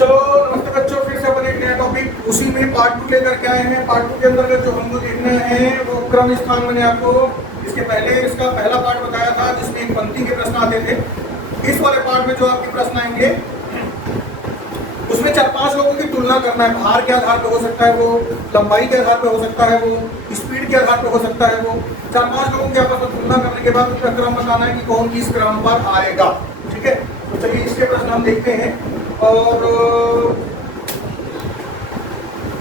चलो नमस्ते बच्चों, फिर से अपन एक नया टॉपिक उसी में पार्ट 2 लेकर के आए हैं। पार्ट 2 के अंतर्गत जो हमको देखना है वो क्रम स्थान। मैंने आपको इसके पहले इसका पहला पार्ट बताया था जिसमें एक पंक्ति के प्रश्न आते थे। इस वाले पार्ट में जो आपके प्रश्न आएंगे उसमें 4-5 लोगों की तुलना करना है। भार के आधार पर हो सकता है, वो लंबाई के आधार पर हो सकता है, वो स्पीड के आधार पर हो सकता है। वो 4-5 लोगों के आपस में तुलना करने के बाद उसका क्रम बताना है कि कौन किस क्रम पर आएगा। ठीक है, तो चलिए इसके प्रश्न हम देखते हैं। और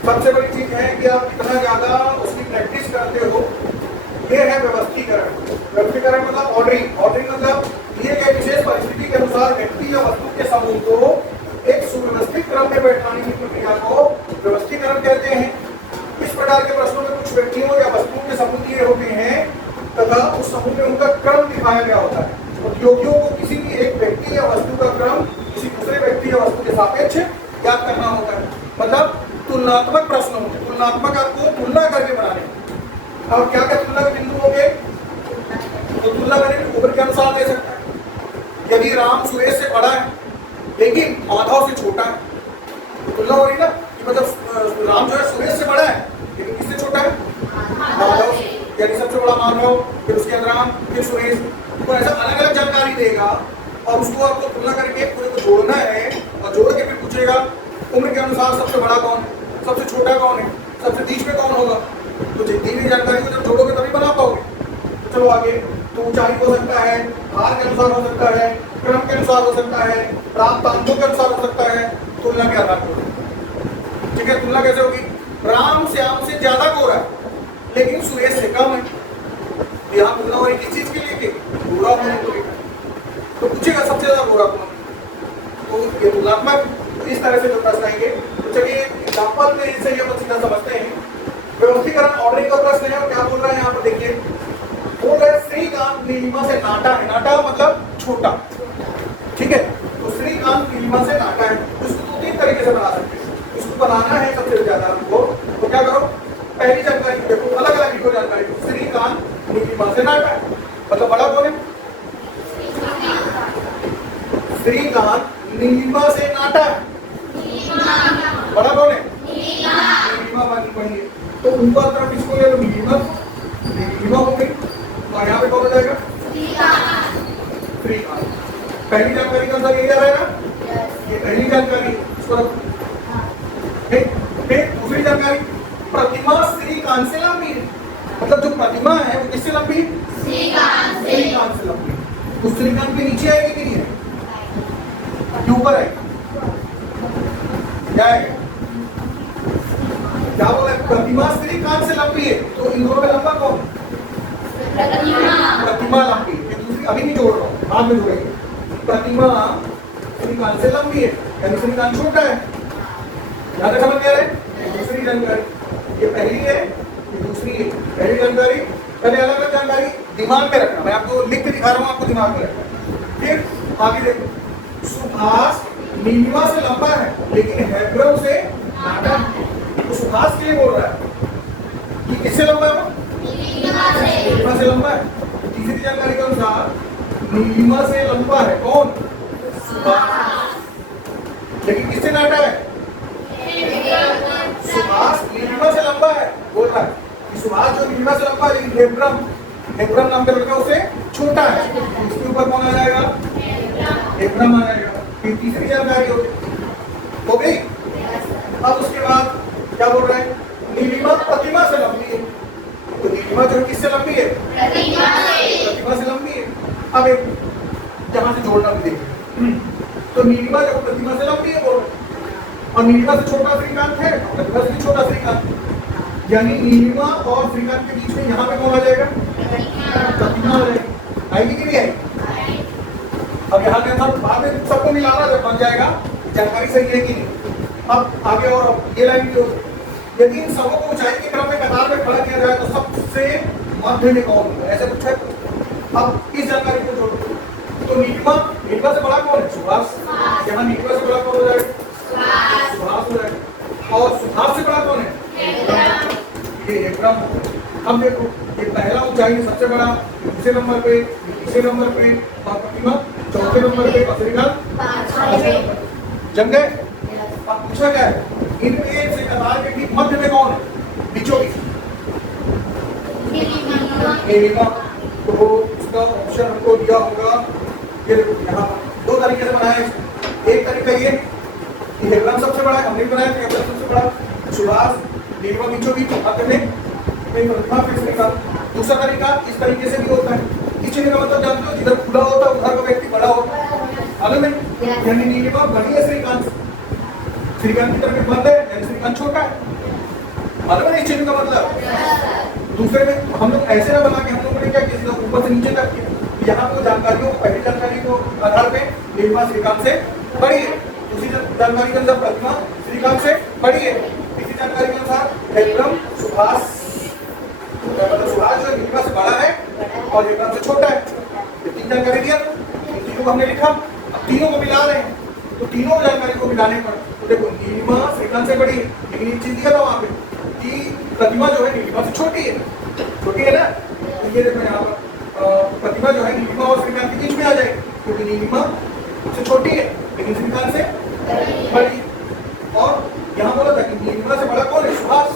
सबसे बड़ी चीज है कि आप कितना ज्यादा उसकी प्रैक्टिस करते हो, ये है व्यवस्थीकरण। व्यवस्थीकरण मतलब ऑर्डरिंग। ऑर्डरिंग मतलब दिए गए विशेष परिस्थिति के अनुसार व्यक्ति या वस्तु के समूह को एक सुव्यवस्थित क्रम में बैठाने की प्रक्रिया को व्यवस्थीकरण कहते हैं। इस प्रकार के प्रश्नों में कुछ व्यक्तियों या वस्तुओं के समूह दिए होते हैं तथा उस समूह में उनका क्रम दिखाया गया होता है। प्रतियोगियों को किसी भी एक व्यक्ति या वस्तु का क्रम किसी दूसरे व्यक्ति या वस्तु के सापेक्ष ज्ञात करना होता है। मतलब तुलनात्मक प्रश्न होते हैं। तुलनात्मक आपको तुलना करके बनाने। और क्या क्या तुलना के बिंदु होंगे? तो तुलना करने उम्र के अनुसार दे सकता है। यदि राम सुरेश से बड़ा है लेकिन माधव से छोटा है तो तुलना हो रही ना कि मतलब राम जो है सुरेश से बड़ा है लेकिन किससे छोटा है? माधव से। यानी सबसे बड़ा माधव, फिर उसके बाद राम, फिर सुरेश। तो ऐसा अलग अलग जानकारी देगा और उसको आपको तुलना करके पूरे को जोड़ना है और जोड़ के फिर पूछेगा उम्र के अनुसार सबसे बड़ा कौन है, सबसे छोटा कौन है, सबसे बीच में कौन होगा। तो जितनी भी जानकारी को जब जोड़ोगे तभी बना पाओगे। तो चलो आगे। तो ऊंचाई हो सकता है, भार के अनुसार हो सकता है, क्रम के अनुसार हो सकता है, प्राप्त अंकों के अनुसार हो सकता है, तुलना के आधार पर। ठीक है, तुलना कैसे होगी? राम श्याम से ज्यादा गोरा है लेकिन सुरेश से कम है। यहाँ तुलना हो रही किस चीज के लिए? गोरा होने को लेकर। तो पूछेगा सबसे ज्यादा गोरा कौन? तो ये तुलनात्मक इस तरह से जो प्रश्न आएंगे। तो चलिए एग्जाम्पल में इनसे ये सीधा समझते हैं। व्यवस्थीकरण ऑर्डरिंग का प्रश्न है और क्या बोल रहा है यहाँ पर देखिए। बोल रहे श्रीकांत नीलिमा से नाटा है। नाटा मतलब छोटा। ठीक है, तो श्रीकांत नीलिमा से नाटा है। उसको 2-3 तरीके से बना सकते हैं। इसको बनाना है सबसे ज्यादा आपको, तो क्या करो? पहली जानकारी देखो, अलग अलग लिखो जानकारी। श्रीकांत नीलिमा से नाटा है मतलब बड़ा कौन है? श्रीकांत नीलिमा से नाटा है, बड़ा कौन है? नीलिमा बाकी पढ़िए। तो ऊपर तरफ इसको ले लो, नीलिमा नीलिमा हो गई और यहाँ पे कौन हो जाएगा? श्रीकांत। पहली जानकारी का आंसर यही आ रहा है ना? ये पहली जानकारी। इसको फिर दूसरी जानकारी, प्रतिमा श्रीकांत से लंबी है। मतलब जो प्रतिमा है वो किससे लंबी? श्रीकांत से लंबी। तो श्रीकांत के नीचे आएगी कि नहीं है? ऊपर है। क्या है? क्या बोला? प्रतिमा श्रीकांत से लंबी है। तो इन दोनों में लंबा कौन? प्रतिमा लंबी है। दूसरी अभी नहीं जोड़ रहा हूँ, बाद में जोड़ेंगे। प्रतिमा श्रीकांत से लंबी है यानी श्रीकांत छोटा है। यहाँ तक समझ गया है? दूसरी जानकारी ये पहली है, ये दूसरी है। पहली जानकारी पहले अलग अलग जानकारी दिमाग में रखना। मैं आपको लिख के दिखा रहा हूँ, आपको दिमाग में रखना। फिर आगे देखो, सुभाष नीलिमा से लंबा है लेकिन हेब्रोन से नाटा है। तो सुभाष के लिए बोल रहा है कि किससे लंबा है? नीलिमा से लंबा है। तीसरी जानकारी के अनुसार नीलिमा से लंबा है कौन? सुभाष। लेकिन किससे नाटा है? सुभाष नीलिमा से लंबा है बोल रहा है कि सुभाष जो नीलिमा से लंबा है लेकिन हेब्रोन नाम का लड़का उसे छोटा है। इसके ऊपर कौन आ जाएगा? हेब्रोन आ जाएगा। फिर तीसरी जानकारी हो गई। अब उसके बाद क्या बोल रहे हैं? नीलिमा प्रतिमा से लंबी है। तो नीलिमा जो किससे लंबी है? प्रतिमा से लंबी है। अब एक जहां से जोड़ना भी देखिए। तो नीलिमा जो प्रतिमा से लंबी है बोल, और नीलिमा से छोटा श्रीकांत है, प्रतिमा से छोटा श्रीकांत। यानी नीलिमा और श्रीकांत के बीच में यहाँ पे कौन आ जाएगा? प्रतिमा आ जाएगी। आएगी कि नहीं आएगी? अब यहाँ के अंदर बाद में सबको मिलाना जब बन जाएगा जानकारी सही है कि नहीं। अब आगे और ये लाइन जो यदि इन सबों को ऊंचाई के क्रम में कतार में खड़ा किया जाए तो सबसे मध्य में कौन होगा? ऐसे पूछा। अब इस जानकारी को जोड़ो। तो नीलिमा से बड़ा कौन है? सुभाष। यहाँ नीलिमा से बड़ा कौन हो जाएगा? सुभाष हो जाएगा। और सुभाष से बड़ा कौन है? ये हेब्रोन। अब देखो ये पहला ऊंचाई है सबसे बड़ा, दूसरे नंबर पे, तीसरे नंबर पे और प्रतिमा चौथे नंबर पे, श्रीकांत जम गए। पूछा क्या है, इनमें से कतार के ठीक मध्य में कौन है, बीचों बीच नीलिमा। तो उसका ऑप्शन हमको दिया होगा ये यहाँ दो तरीके से बनाया है। एक तरीका ये हेब्रम सबसे बड़ा है, हमने भी बनाया हेब्रम सबसे बड़ा, सुभाष नीलिमा बीचों बीच मध्य में प्रतिमा फिक्स निकाल। दूसरा तरीका इस तरीके से भी होता है, इस चिन्ह का मतलब जानते हो, जिधर खुला होता है उधर का व्यक्ति बड़ा होता है, मालूम है, यानी नीलिमा बड़ी है श्रीकांत, श्रीकांत की तरफ बंद है यानी श्रीकांत छोटा है, मालूम है इस चिन्ह का मतलब। दूसरे में हम लोग ऐसे ना बना के हम लोगों ने क्या किया, ऊपर से नीचे तक किया, यहाँ पे जानकारियों को पहली जानकारी को आधार पे नीलिमा श्रीकांत से बड़ी है, दूसरी जानकारी के अंदर प्रतिमा श्रीकांत से बड़ी है, तीसरी जानकारी के अनुसार हेब्रम सुभाष मतलब सुभाष जो नीलिमा से बड़ा है और हेब्रम से छोटा है। तीन जानकारी दिया, इन तीनों को हमने लिखा, अब तीनों को मिला रहे हैं, तो तीनों जानकारी को मिलाने पर तो देखो नीलिमा श्रीकांत से बड़ी है, लेकिन एक चीज दिया था वहां पे कि प्रतिमा जो है नीलिमा से छोटी है ना, तो ये देखो यहाँ पर प्रतिमा जो है नीलिमा और श्रीकांत के बीच में आ जाएगी, क्योंकि नीलिमा से छोटी है लेकिन श्रीकांत से बड़ी। और यहाँ बोला था कि नीलिमा से बड़ा कौन है, सुभाष,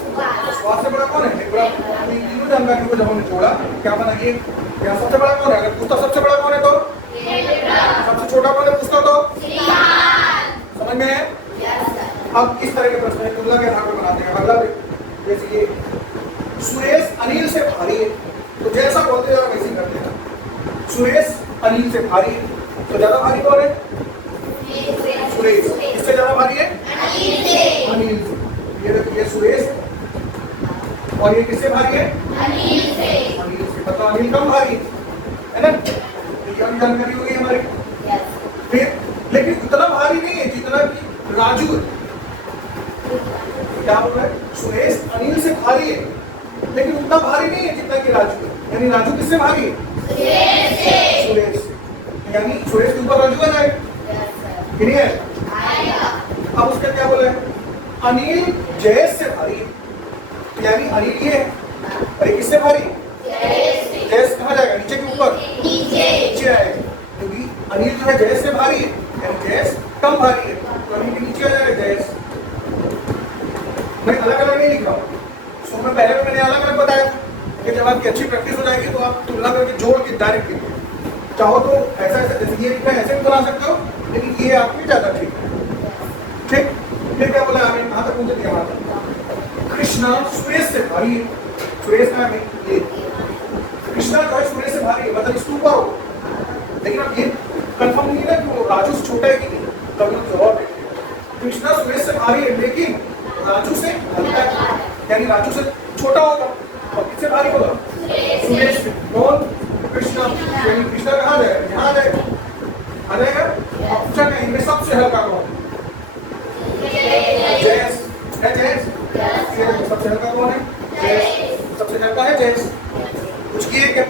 सुभाष से बड़ा कौन है, हेब्रम। तो इन तीनों जानकारियों को जब हमने जोड़ा क्या बना, ये यहाँ सबसे बड़ा कौन है, अगर पूछता सबसे बड़ा कौन है तो सबसे छोटा कौन है पूछता तो, समझ में है। अब इस तरह के प्रश्न है तुलना के आधार पर बनाते हैं। अगला जैसे ये सुरेश अनिल से भारी है, तो जैसा बोलते हैं वैसे ही करते हैं। सुरेश अनिल से भारी है, तो ज्यादा भारी कौन है, सुरेश। इससे ज्यादा भारी है अनिल से। ये देखिए सुरेश और ये किससे भारी है, अनिल से। मतलब अनिल कम भारी है ना, ये भी जानकारी हो गई हमारी। फिर लेकिन उतना भारी नहीं है जितना कि राजू है। क्या बोल रहा है, सुरेश अनिल से भारी है लेकिन उतना भारी नहीं है जितना कि राजू है, यानी राजू किससे भारी है, सुरेश से, यानी सुरेश के ऊपर राजू आ जाएगा कि नहीं है। अब उसका क्या बोला है, अनिल जयेश से भारी है, यानी अनिल ये है और ये किससे भारी है, जयेश कहाँ जाएगा, नीचे के ऊपर, नीचे आएगा, क्योंकि अनिल जो है जयेश से भारी है यानी जयेश कम भारी है, तो अनिल के नीचे आ जाएगा जयेश। मैं अलग अलग नहीं लिख रहा हूँ, सो मैं पहले में मैंने अलग अलग बताया कि जब आपकी अच्छी प्रैक्टिस हो जाएगी तो आप तुलना करके जोड़ के डायरेक्ट लिखिए, चाहो तो ऐसा ऐसा जैसे ये लिखना है ऐसे भी बना सकते हो, लेकिन ये आपके ज्यादा ठीक है। ठीक, फिर क्या बोला आपने, कहाँ तक पहुंचे दिया, कृष्णा सुरेश से भारी है, सुरेश का है ये, कृष्णा जो है सुरेश से भारी है मतलब इसके ऊपर हो, लेकिन अब ये कंफर्म नहीं है कि वो राजू से छोटा है कि नहीं, कभी जवाब देते। कृष्णा सुरेश से भारी है लेकिन राजू से हल्का है, यानी राजू से छोटा होगा और किससे भारी होगा, सुरेश से। कौन, कृष्णा, यानी कृष्णा कहाँ जाएगा, यहाँ आ जाएगा, आ जाएगा। अब पूछा क्या इनमें सबसे हल्का कौन, जयेश है, जयेश सबसे हल्का कौन है, जयेश सबसे हल्का है जयेश। कुछ किए क्या,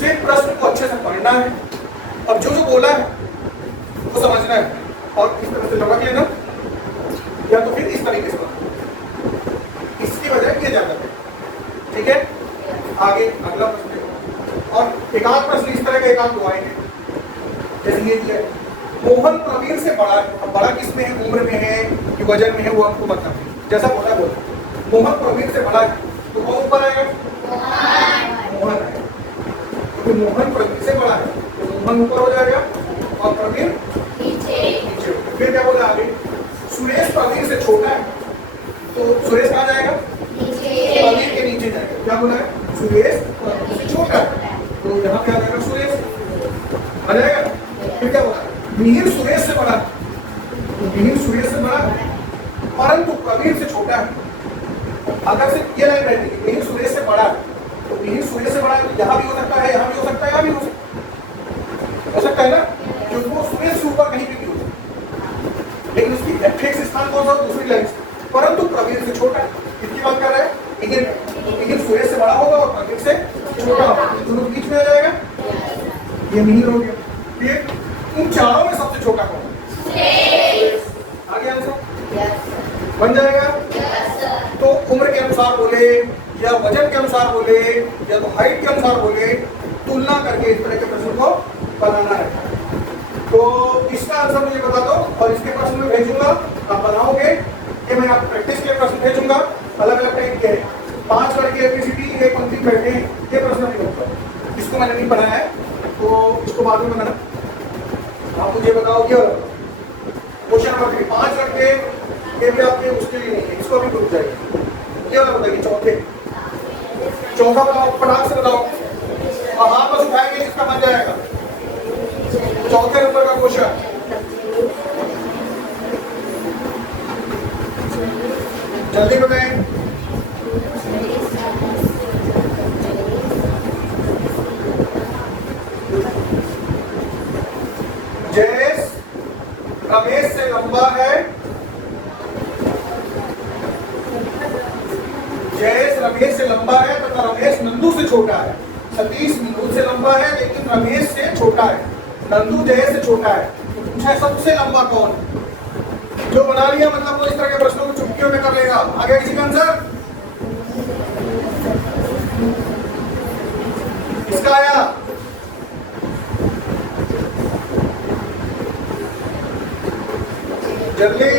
सिर्फ प्रश्न को अच्छे से पढ़ना है और जो जो बोला है वो समझना है और इस तरह से लगा लेना, या तो फिर इस तरीके से इसकी वजह किया जाता है। ठीक है, आगे अगला प्रश्न देखो, और एक आध प्रश्न इस तरह का एक आध दो आएंगे, जैसे ये दिया मोहन प्रवीण से बड़ा है। अब बड़ा किस में है, उम्र में है कि वजन में है, वो आपको पता है, जैसा बोला बोला मोहन प्रवीण से बड़ा है तो कौन ऊपर आएगा, मोहन आएगा, क्योंकि मोहन प्रवीण से बड़ा है तो मोहन ऊपर हो जाएगा और प्रवीण नीचे। फिर क्या बोला आगे, सुरेश प्रवीण से छोटा है तो सुरेश कहाँ जाएगा, प्रवीण के नीचे जाएगा। क्या बोला है, सुरेश प्रवीण से छोटा है तो यहाँ क्या जाएगा, सुरेश आ जाएगा। फिर क्या बोला, मिहिर सुरेश से बड़ा है तो मिहिर सुरेश से बड़ा है परंतु प्रवीण से छोटा है। अगर सिर्फ ये लाइन रहती है मिहिर सुरेश से बड़ा है तो मिहिर सुरेश से बड़ा है, तो यहाँ भी हो सकता है, यहाँ भी हो सकता है, यहाँ भी हो सकता है ना, क्योंकि वो सुरेश से ऊपर कहीं भी हो सकता, लेकिन उसकी फिक्स स्थान कौन सा, दूसरी लाइन से, परंतु प्रवीण से छोटा है। किसकी बात कर रहे हैं, मिहिर सुरेश से बड़ा होगा और प्रवीण से छोटा होगा, दोनों बीच में आ जाएगा, ये मिहिर हो गया। फिर इन चारों में सबसे छोटा कौन है, आगे आंसर बन जाएगा। तो उम्र के अनुसार बोले या वजन के अनुसार बोले या तो हाइट के अनुसार बोले, तुलना करके इस तरह के प्रश्न को बनाना है। तो इसका आंसर मुझे बता दो और इसके प्रश्न में भेजूंगा। आप बनाओगे, ये मैं आपको प्रैक्टिस के लिए प्रश्न भेजूंगा, अलग अलग टाइप के 5 वर्ग की एबीसीडी एक पंक्ति में बैठे हैं, ये प्रश्न नहीं होता। इसको मैंने नहीं पढ़ाया है तो इसको बाद में बनाना। आप मुझे बताओ क्या क्वेश्चन नंबर 3 5 वर्ग के, ये भी आपके उसके लिए नहीं है, इसको भी रुक जाएगी। ये वाला बताइए चौथा बताओ, फटाक से बताओ और हाथ बस उठाएंगे जिसका बन जाएगा। चौथे नंबर का क्वेश्चन जल्दी बताएं। जयेश रमेश से लंबा है, जयेश रमेश से लंबा है तथा रमेश नंदू से छोटा है। सतीश नंदू से लंबा है लेकिन रमेश से छोटा है। नंदू जयेश से छोटा है, तो पूछा सबसे लंबा कौन? जो बना लिया मतलब वो इस तरह के प्रश्नों को चुटकियों में कर लेगा। आगे किसी का आंसर? किसका आया? जल्दी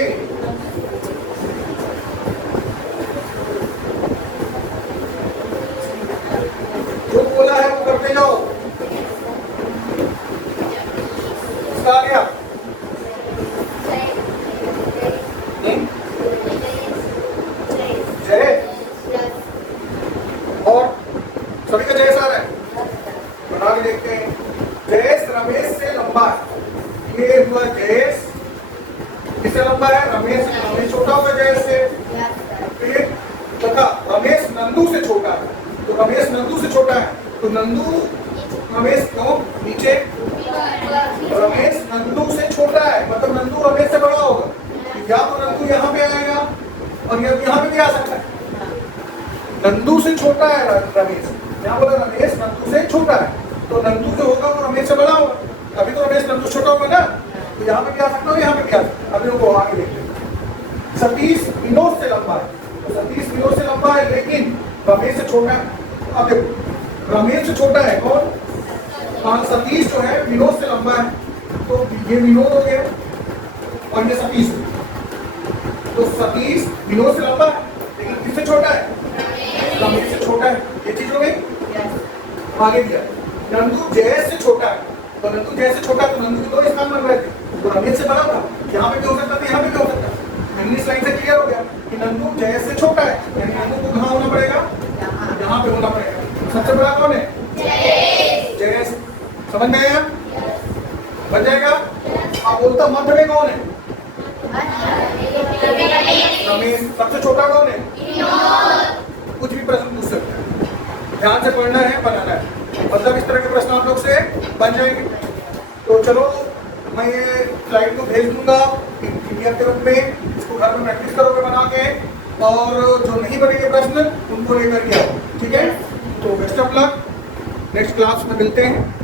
जो बोला है वो करते जाओ। किसका आ गया? जय और सभी का जयेश आ रहा है, बना के देखते हैं। जयेश रमेश से लंबा है, ये हुआ जयेश किससे लंबा है? रमेश से। रमेश छोटा होगा जयेश से, फिर तथा रमेश नंदू से छोटा है, तो रमेश नंदू से छोटा है, तो नंदू रमेश क्यों नीचे? रमेश नंदू से छोटा है मतलब नंदू रमेश से बड़ा होगा, या तो नंदू यहाँ पे आएगा और यहाँ पे भी आ सकता है। नंदू से छोटा है रमेश, यहाँ बोला रमेश नंदू से छोटा है, तो नंदू जो होगा वो रमेश से बड़ा होगा, अभी तो रमेश नंदू छोटा होगा ना, तो यहाँ पे भी आ सकता है, यहाँ पे भी आ सकता है। अभी उनको आगे देखते हैं। सतीश विनोद से लंबा है, तो सतीश विनोद से लंबा है लेकिन रमेश से छोटा है। अब देखो रमेश से छोटा है कौन? हाँ सतीश जो है विनोद से लंबा है, तो ये विनोद हो गया और ये सतीश हो गया। तो सतीश विनोद से लंबा है लेकिन किससे छोटा है? रमेश से छोटा है। ये चीज हो गई। आगे दिया नंदू जयेश से छोटा है, तो नंदू जयेश से छोटा, तो नंदू के 2 स्थान बन रहे थे, तो रमेश से बड़ा था, यहाँ पे भी हो सकता था, यहाँ पे भी हो सकता है। इंग्लिश लाइन से क्लियर हो गया कि नंदू जयेश से छोटा है, यानी नंदू को कहाँ होना पड़ेगा? यहाँ पे होना पड़ेगा। सबसे बड़ा कौन है? जयेश। समझ में आया? बन जाएगा। आप बोलता मध्य में कौन है? रमेश। सबसे छोटा कौन है? कुछ भी प्रश्न पूछ सकते हैं, ध्यान से पढ़ना है, बनाना है, मतलब इस तरह के प्रश्न आप लोग से बन जाएंगे। तो चलो मैं ये स्लाइड को भेज दूंगा पीडीएफ के रूप में, इसको घर में प्रैक्टिस करोगे बना के, और जो नहीं बनेंगे प्रश्न उनको लेकर के आओ, ठीक है? तो best of luck, next class में मिलते हैं।